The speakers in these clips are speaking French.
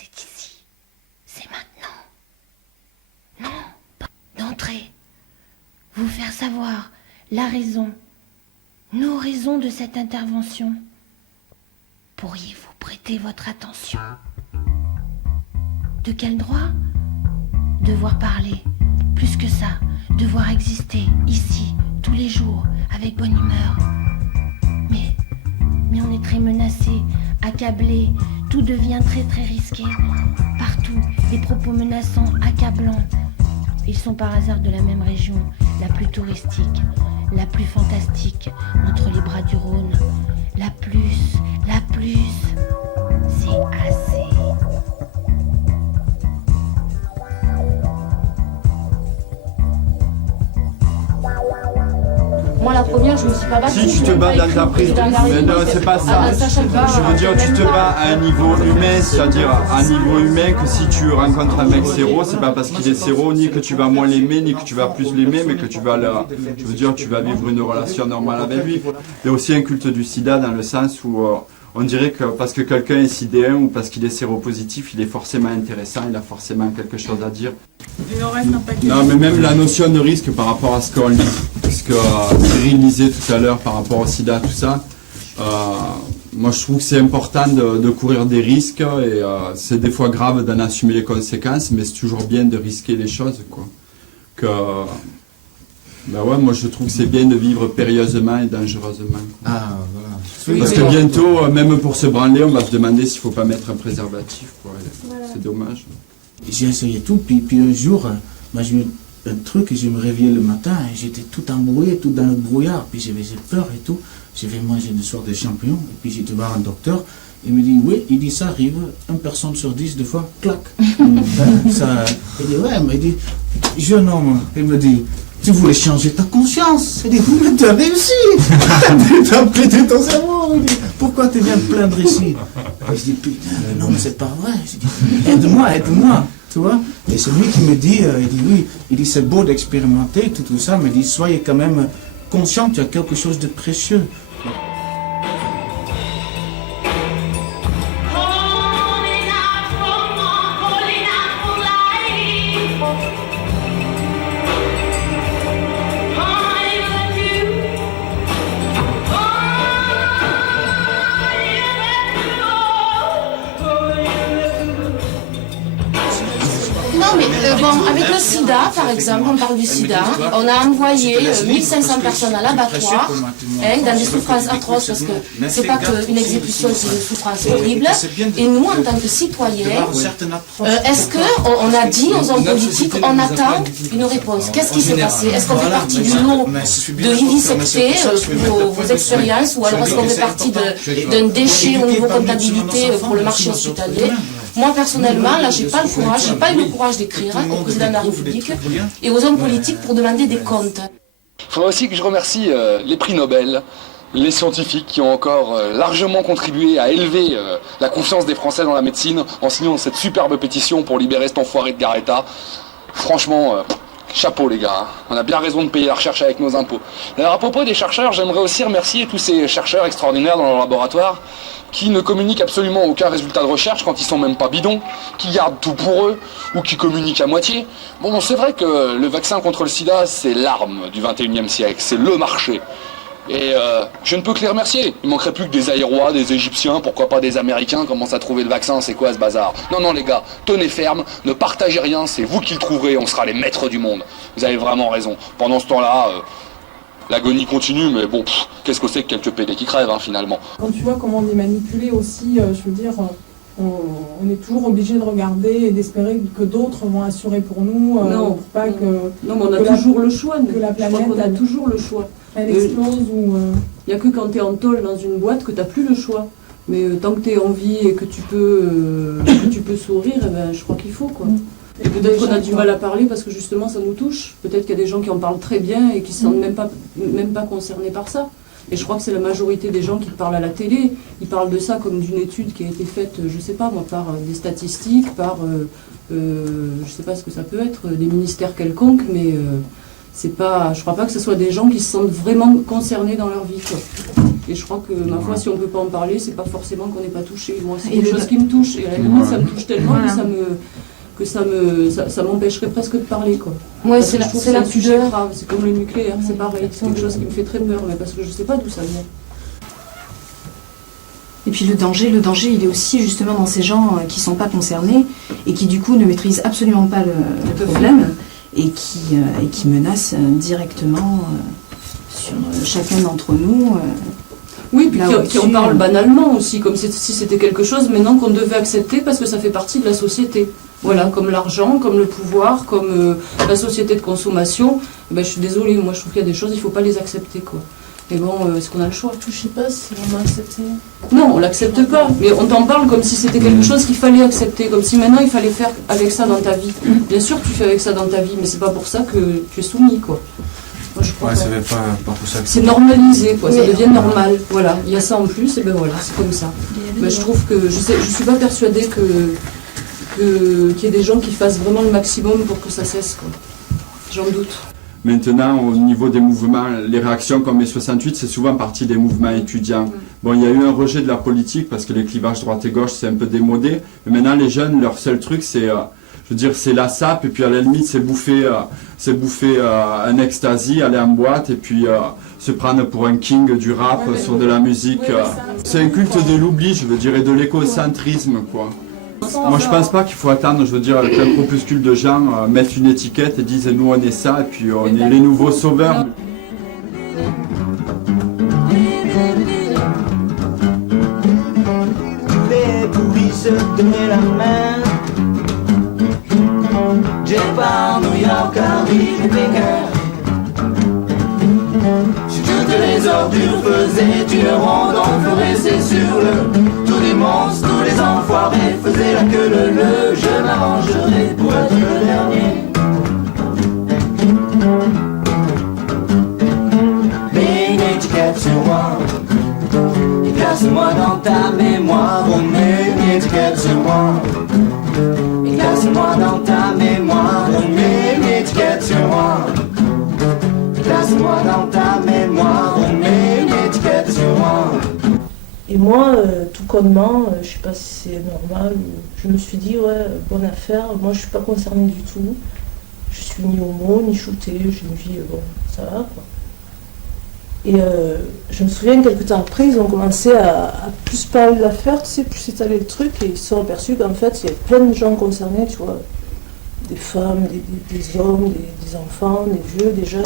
C'est ici. C'est maintenant. Non, pas d'entrer. Vous faire savoir la raison, nos raisons de cette intervention. Pourriez-vous prêter votre attention? De quel droit? Devoir parler, plus que ça, devoir exister, ici, tous les jours, avec bonne humeur. Mais on est très menacé, accablé, tout devient très très risqué. Partout, des propos menaçants, accablants. Ils sont par hasard de la même région, la plus touristique, la plus fantastique, entre les bras du Rhône. La plus, c'est assez. Moi, la première, je me suis pas battue. Si tu te bats dans ta prise, mais non, c'est pas ça. Je veux dire, tu te bats à un niveau humain, c'est-à-dire à un niveau humain que si tu rencontres un mec séro, c'est pas parce qu'il est séro, ni que tu vas moins l'aimer, ni que tu vas plus l'aimer, mais que tu vas je veux dire, tu vas vivre une relation normale avec lui. Il y a aussi un culte du sida dans le sens où on dirait que parce que quelqu'un est sidéen ou parce qu'il est séropositif, il est forcément intéressant, il a forcément quelque chose à dire. Non, mais même la notion de risque par rapport à ce qu'on lit, ce que Cyril disait tout à l'heure par rapport au sida, tout ça, moi je trouve que c'est important de courir des risques et c'est des fois grave d'en assumer les conséquences, mais c'est toujours bien de risquer les choses, quoi. Ben ouais, moi je trouve que c'est bien de vivre périlleusement et dangereusement. Ah, voilà. Parce que bientôt, même pour se branler, on va se demander s'il ne faut pas mettre un préservatif, quoi. Voilà. C'est dommage. J'ai essayé tout, puis un jour, un truc, je me réveillais le matin, et j'étais tout embrouillé, tout dans le brouillard, puis j'ai peur et tout. Je vais manger des sortes de champignons, et puis j'ai été voir un docteur, il me dit, oui, il dit, ça arrive, 1 personne sur 10, des fois, clac. Ça, il dit, ouais, mais il dit, jeune homme, il me dit, tu voulais changer ta conscience. Il dit, mais tu as réussi. Tu as prêté ton cerveau. Il dit, pourquoi tu viens te plaindre ici? Et je dis, putain, non, mais c'est pas vrai. Je dis, aide-moi, tu vois. Et c'est lui qui me dit, il dit, oui, il dit, c'est beau d'expérimenter, tout ça, mais il dit, soyez quand même conscient, tu as quelque chose de précieux. Bon, avec le sida, par exemple, on parle du sida, on a envoyé 1500 personnes à l'abattoir, dans des souffrances atroces, parce que c'est pas qu'une exécution, c'est une souffrance horrible. Et nous, en tant que citoyens, est-ce qu'on a dit aux hommes politiques, on attend une réponse? Qu'est-ce qui s'est passé? Est-ce qu'on fait partie du lot de vivisectés, vos expériences, ou alors est-ce qu'on fait partie d'un déchet au niveau comptabilité pour le marché hospitalier? Moi, personnellement, là, j'ai pas eu le courage d'écrire au président de la République et aux hommes politiques pour demander des comptes. Il faudrait aussi que je remercie les prix Nobel, les scientifiques qui ont encore largement contribué à élever la confiance des Français dans la médecine en signant cette superbe pétition pour libérer cet enfoiré de Garetta. Franchement, chapeau les gars, on a bien raison de payer la recherche avec nos impôts. Alors à propos des chercheurs, j'aimerais aussi remercier tous ces chercheurs extraordinaires dans leur laboratoire qui ne communiquent absolument aucun résultat de recherche quand ils sont même pas bidons, qui gardent tout pour eux, ou qui communiquent à moitié. Bon, c'est vrai que le vaccin contre le sida, c'est l'arme du 21e siècle, c'est le marché. Et je ne peux que les remercier. Il manquerait plus que des Aérois, des Égyptiens, pourquoi pas des Américains commencent à trouver le vaccin, c'est quoi ce bazar? Non les gars, tenez ferme, ne partagez rien, c'est vous qui le trouverez, on sera les maîtres du monde. Vous avez vraiment raison. Pendant ce temps-là, l'agonie continue, mais bon, qu'est-ce que c'est que quelques pédés qui crèvent, finalement. Quand tu vois comment on est manipulé aussi, je veux dire, on est toujours obligé de regarder et d'espérer que d'autres vont assurer pour nous, pour pas que... Non, mais on a toujours le choix, que la planète... on a toujours le choix. Elle explose ou... Il n'y a que quand tu es en tôle dans une boîte que tu n'as plus le choix. Mais tant que tu es en vie et que tu peux sourire, eh ben, je crois qu'il faut, quoi. Et peut-être qu'on a du mal à parler parce que justement ça nous touche. Peut-être qu'il y a des gens qui en parlent très bien et qui ne sont même pas concernés par ça. Et je crois que c'est la majorité des gens qui parlent à la télé. Ils parlent de ça comme d'une étude qui a été faite, je ne sais pas moi, par des statistiques, par, je ne sais pas ce que ça peut être, des ministères quelconques, mais c'est pas, je ne crois pas que ce soit des gens qui se sentent vraiment concernés dans leur vie, quoi. Et je crois que, ma foi, si on ne peut pas en parler, c'est pas forcément qu'on n'est pas touché. Moi, c'est quelque chose qui me touche. Et à la limite, ça me touche tellement que ça m'empêcherait presque de parler, quoi. Ouais, c'est la un sujet grave. C'est comme le nucléaire, c'est pareil. C'est quelque chose qui me fait très peur, mais parce que je ne sais pas d'où ça vient. Et puis le danger, il est aussi justement dans ces gens qui ne sont pas concernés et qui du coup ne maîtrisent absolument pas le problème et qui menacent directement sur chacun d'entre nous. Oui, puis qui en parlent banalement aussi, comme si c'était quelque chose maintenant qu'on devait accepter parce que ça fait partie de la société. Voilà, comme l'argent, comme le pouvoir, comme la société de consommation. Ben, je suis désolée, moi je trouve qu'il y a des choses, il ne faut pas les accepter, quoi. Mais bon, est-ce qu'on a le choix? Je sais pas si on va accepter. Non, on l'accepte pas. Mais on t'en parle comme si c'était quelque chose qu'il fallait accepter. Comme si maintenant il fallait faire avec ça dans ta vie. Bien sûr, tu fais avec ça dans ta vie, mais c'est pas pour ça que tu es soumis, quoi. Moi, je crois c'est pas pour ça. c'est normalisé, quoi. Ça devient normal. Voilà. Il y a ça en plus, et ben voilà, c'est comme ça. Mais je trouve que je suis pas persuadée qu'il y ait des gens qui fassent vraiment le maximum pour que ça cesse, quoi. J'en doute. Maintenant, au niveau des mouvements, les réactions comme mai 68, c'est souvent partie des mouvements étudiants. Bon, il y a eu un rejet de la politique parce que les clivages droite et gauche, c'est un peu démodé. Mais maintenant, les jeunes, leur seul truc, c'est, je veux dire, c'est la sape. Et puis, à la limite, c'est bouffer un ecstasy, aller en boîte et puis se prendre pour un king du rap sur de la musique. C'est un culte de l'oubli, je veux dire, et de l'écocentrisme, quoi. Moi je pense pas qu'il faut attendre, je veux dire, qu'un groupuscule de gens mettent une étiquette et disent nous on est ça et puis on est les nouveaux sauveurs. Les pourris se donnaient la main. Départ New York, Paris et Pékin. Si toutes les ordures faisaient une ronde, on ferait c'est sûr tous les monstres, tous les enfoirés faisaient la queue leu. Je m'arrangerai pour être le dernier. Mets une étiquette sur moi et classe-moi dans ta mémoire. On met une étiquette sur moi et classe-moi dans ta mémoire. On met une étiquette sur moi. Classe-moi dans ta mémoire, on met une étiquette sur moi. Et moi, tout connement, je sais pas si c'est normal, je me suis dit, ouais, bonne affaire, moi je suis pas concernée du tout. Je suis ni homo, ni shootée, j'ai une vie, bon, ça va, quoi. Et je me souviens, quelques temps après, ils ont commencé à plus parler de l'affaire, tu sais, plus étaler le truc, et ils se sont aperçus qu'en fait, il y avait plein de gens concernés, tu vois. Des femmes, des hommes, des enfants, des vieux, des jeunes,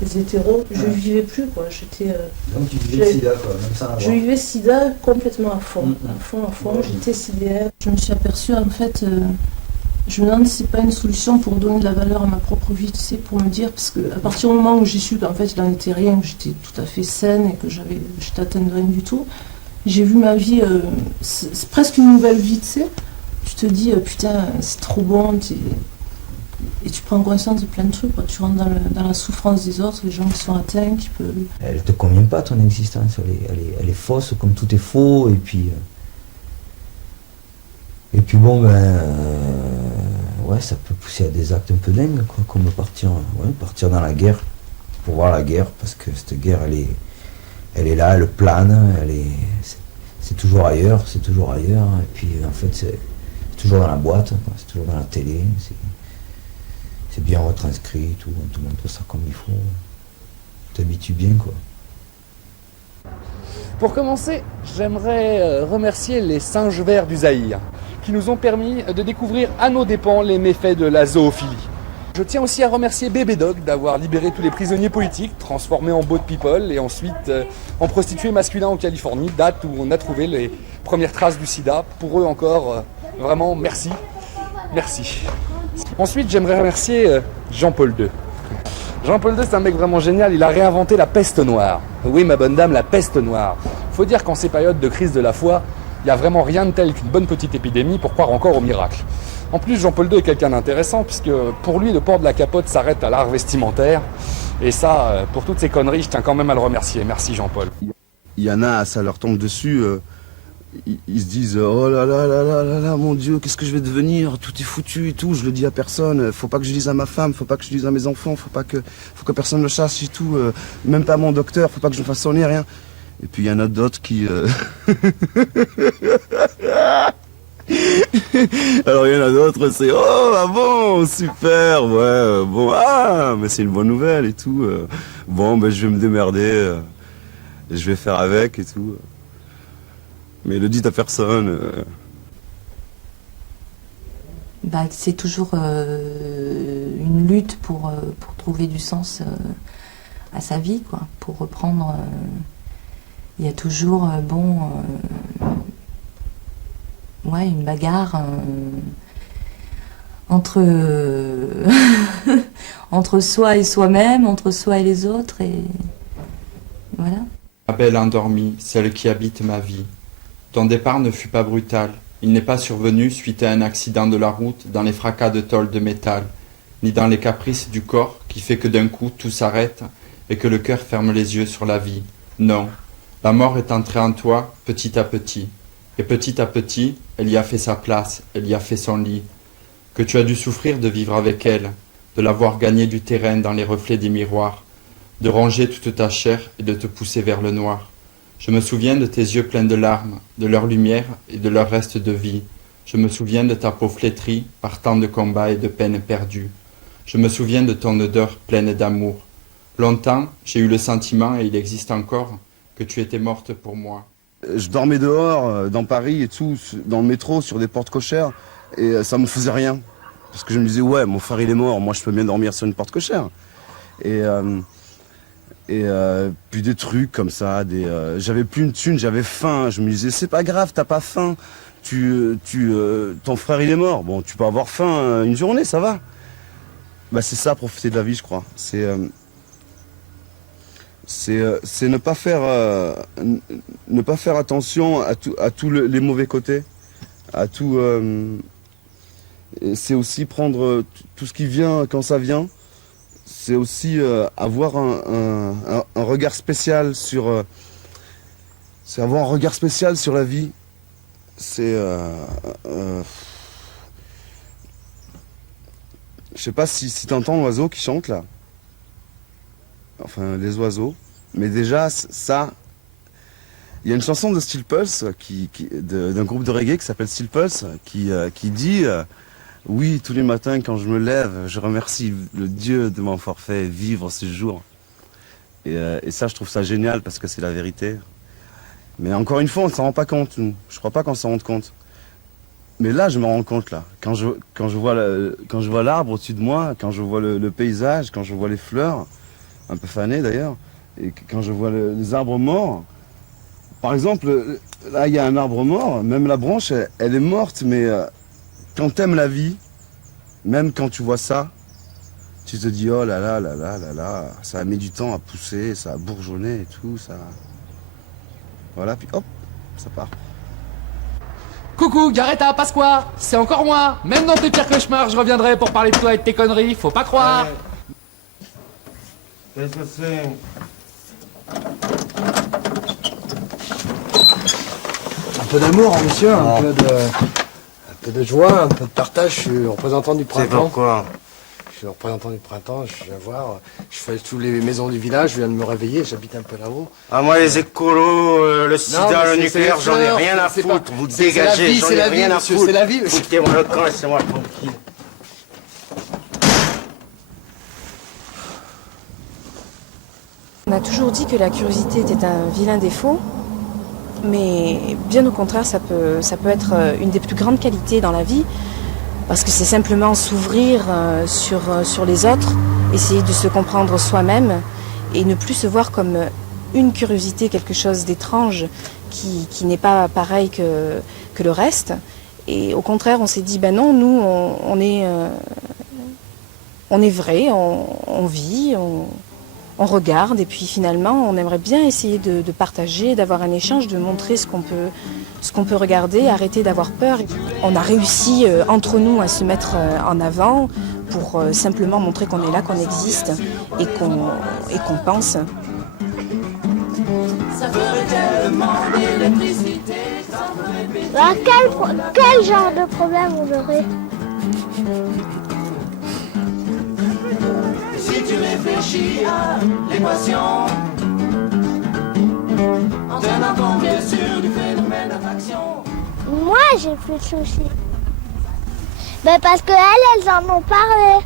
des hétéros. Je vivais plus, quoi. Donc tu vivais le sida, quoi, même ça. Je vivais sida complètement à fond, à fond. J'étais sidéraire. Je me suis aperçue, en fait, je me demande si c'est pas une solution pour donner de la valeur à ma propre vie, tu sais, pour me dire, parce qu'à partir du moment où j'ai su qu'en fait, il n'en était rien, que j'étais tout à fait saine et que j'étais atteinte de rien du tout, j'ai vu ma vie, c'est presque une nouvelle vie, tu sais. Tu te dis, putain, c'est trop bon, et tu prends conscience de plein de trucs, quoi. Tu rentres dans la souffrance des autres, les gens qui sont atteints, qui peuvent... Elle te convient pas, ton existence, elle est fausse, comme tout est faux, et puis bon, ouais, ça peut pousser à des actes un peu dingues, quoi, comme partir dans la guerre, pour voir la guerre, parce que cette guerre, elle est là, elle plane, c'est toujours ailleurs, et puis en fait, c'est toujours dans la boîte, quoi, c'est toujours dans la télé, c'est bien retranscrit, tout, on te montre ça comme il faut. Tu t'habitues bien, quoi. Pour commencer, j'aimerais remercier les singes verts du Zaïre, qui nous ont permis de découvrir à nos dépens les méfaits de la zoophilie. Je tiens aussi à remercier Bébé Dog d'avoir libéré tous les prisonniers politiques, transformés en boat people et ensuite en prostituées masculins en Californie, date où on a trouvé les premières traces du sida. Pour eux encore, vraiment merci. Merci. Ensuite, j'aimerais remercier Jean-Paul II. Jean-Paul II, c'est un mec vraiment génial, il a réinventé la peste noire. Oui, ma bonne dame, la peste noire. Faut dire qu'en ces périodes de crise de la foi, il n'y a vraiment rien de tel qu'une bonne petite épidémie pour croire encore au miracle. En plus, Jean-Paul II est quelqu'un d'intéressant, puisque pour lui, le port de la capote s'arrête à l'art vestimentaire. Et ça, pour toutes ces conneries, je tiens quand même à le remercier. Merci Jean-Paul. Il y en a, ça leur tombe dessus. Ils se disent oh là là là là là là mon Dieu, qu'est-ce que je vais devenir, tout est foutu et tout, je le dis à personne, faut pas que je dise à ma femme, faut pas que je dise à mes enfants, faut que personne le sache et tout, même pas à mon docteur, faut pas que je fasse sonner, rien. Et puis il y en a d'autres qui... Alors il y en a d'autres, c'est oh ah bon, super, ouais, bon, ah, mais c'est une bonne nouvelle et tout. Bon, ben je vais me démerder, et je vais faire avec et tout. Mais le dites à personne. Bah, c'est toujours une lutte pour trouver du sens à sa vie, quoi. Pour reprendre, il y a toujours, ouais, une bagarre entre, entre soi et soi-même, entre soi et les autres, et voilà. Ma belle endormie, celle qui habite ma vie. Ton départ ne fut pas brutal. Il n'est pas survenu suite à un accident de la route dans les fracas de tôle de métal, ni dans les caprices du corps qui fait que d'un coup tout s'arrête et que le cœur ferme les yeux sur la vie. Non, la mort est entrée en toi petit à petit. Et petit à petit, elle y a fait sa place, elle y a fait son lit. Que tu as dû souffrir de vivre avec elle, de la voir gagner du terrain dans les reflets des miroirs, de ronger toute ta chair et de te pousser vers le noir. Je me souviens de tes yeux pleins de larmes, de leur lumière et de leur reste de vie. Je me souviens de ta peau flétrie par tant de combats et de peines perdues. Je me souviens de ton odeur pleine d'amour. Longtemps, j'ai eu le sentiment, et il existe encore, que tu étais morte pour moi. Je dormais dehors, dans Paris et tout, dans le métro, sur des portes cochères, et ça me faisait rien. Parce que je me disais, ouais, mon frère il est mort, moi je peux bien dormir sur une porte cochère. Et puis des trucs comme ça, j'avais plus une thune, j'avais faim. Je me disais, c'est pas grave, t'as pas faim. Ton frère il est mort, bon tu peux avoir faim une journée, ça va. Bah c'est ça, profiter de la vie, je crois. C'est ne pas faire attention à tous les mauvais côtés, à tout. C'est aussi prendre tout ce qui vient quand ça vient. C'est aussi avoir un regard spécial sur. C'est avoir un regard spécial sur la vie. C'est. Je sais pas si t'entends l'oiseau qui chante là. Enfin, les oiseaux. Mais déjà, ça. Il y a une chanson de Steel Pulse, d'un groupe de reggae qui s'appelle Steel Pulse, qui dit oui, tous les matins quand je me lève, je remercie le Dieu de m'avoir fait vivre ce jour. Et ça, je trouve ça génial parce que c'est la vérité. Mais encore une fois, on ne s'en rend pas compte, nous. Je crois pas qu'on s'en rende compte. Mais là, je me rends compte, là. Quand je vois l'arbre au-dessus de moi, quand je vois le paysage, quand je vois les fleurs, un peu fanées d'ailleurs, et quand je vois les arbres morts, par exemple, là, il y a un arbre mort, même la branche, elle est morte, mais quand t'aimes la vie, même quand tu vois ça, tu te dis, oh là là là là là là, ça a mis du temps à pousser, ça a bourgeonné et tout, ça... Voilà, puis hop, ça part. Coucou, Garetta, Pasqua, c'est encore moi. Même dans tes pires cauchemars, je reviendrai pour parler de toi et de tes conneries, faut pas croire. Qu'est-ce que c'est? Un peu d'amour, monsieur, un peu de joie, un peu de partage. Je suis représentant du printemps. C'est pourquoi? Je suis représentant du printemps, je viens voir. Je fais toutes les maisons du village, je viens de me réveiller, j'habite un peu là-haut. Ah, moi, les écolos, le sida, le nucléaire, j'en ai rien à foutre. Vous dégagez, j'en ai rien à foutre. C'est la vie, monsieur. Foutez-moi le camp, laissez-moi tranquille. On a toujours dit que la curiosité était un vilain défaut, mais bien au contraire, ça peut être une des plus grandes qualités dans la vie, parce que c'est simplement s'ouvrir sur les autres, essayer de se comprendre soi-même et ne plus se voir comme une curiosité, quelque chose d'étrange qui n'est pas pareil que le reste. Et au contraire, on s'est dit, ben non, nous, on est vrai, on vit, on regarde, et puis finalement, on aimerait bien essayer de partager, d'avoir un échange, de montrer ce qu'on peut regarder, arrêter d'avoir peur. On a réussi entre nous à se mettre en avant pour simplement montrer qu'on est là, qu'on existe et qu'on pense. Alors, quel genre de problème on aurait? Si tu réfléchis à l'équation, en tenant compte bien sûr du phénomène d'attraction. Moi j'ai plus de soucis. Ben parce qu'elles en ont parlé.